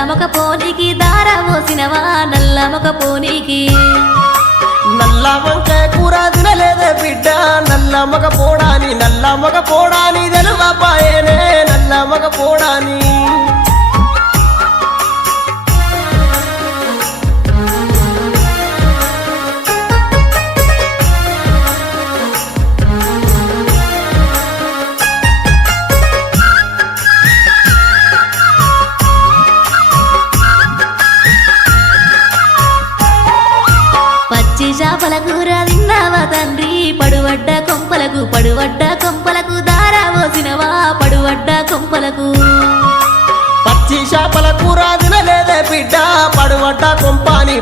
నల్లమొక పోనీకి దారా పోసినవా నల్లమొక పోనీకి నల్ల వంకాయ కూర తినలేదే బిడ్డ నల్ల మగ పోడాని తెలువపాయనే నల్ల మగ పోడాని పచ్చి చేపల కూర తిన్నావా తండ్రి పడువడ్డ కొంపలకు దారా పోసినవా పడువడ్డ కొంపలకు పచ్చి చేపల కూర తినలేదే బిడ్డ పడువడ్డ కొంపాని